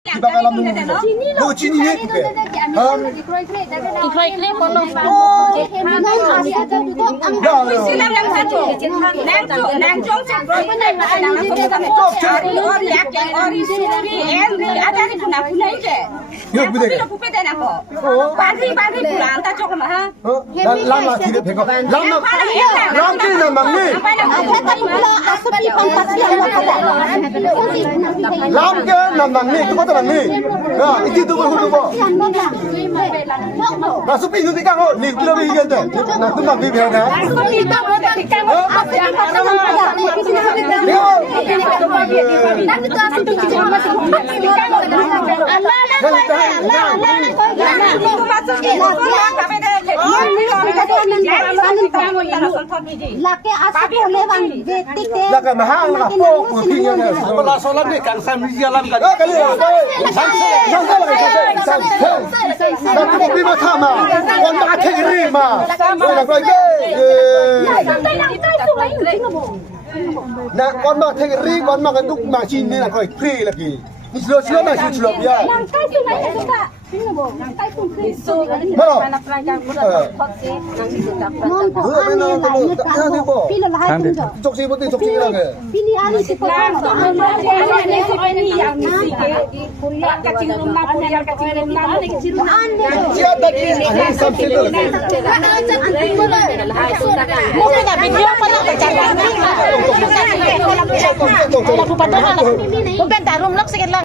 Di ba alam mo mo? No, chini ni ke. Ikray kle polo. Silang lang sa to. Nang chong sa bro na na ko ka mo. Or yak or isuri en adari kuna kunai ke. Yo bude ke. Pupe de na ko. Bagi pula anta chok ma ha. Lam la thi de phe ko. Lam ki na mang ni. Lam ke na mang ni ko ta mang ni. Ha, iti tu ko hu ko. Na su pi nu ti ka ko ni ku lo bi ge de. Na tu ma bi phe na. Laki asap boleh bang, detik deh. La ka ma ha la po ku ti ge de. Wala solan ni kang sam ri alam ka. Kali sang sa la sang na ku bi ma tha ma. Kon ma the ri ma. Na ko ge. Na kon ma the ri kon ma ka duk ma chi ni na ko pri la ki. Ni slo ma chi slo ya. Langkai sungai itu kak. Langkai sungai. Malo. Pilih lah itu. Chok si buti chok si la ge. Pilih anu si potong. Sia ta ki ani sam si la ge. Mungkin nggak video apa nak bercanda? Bukan tarum lok sikit lang.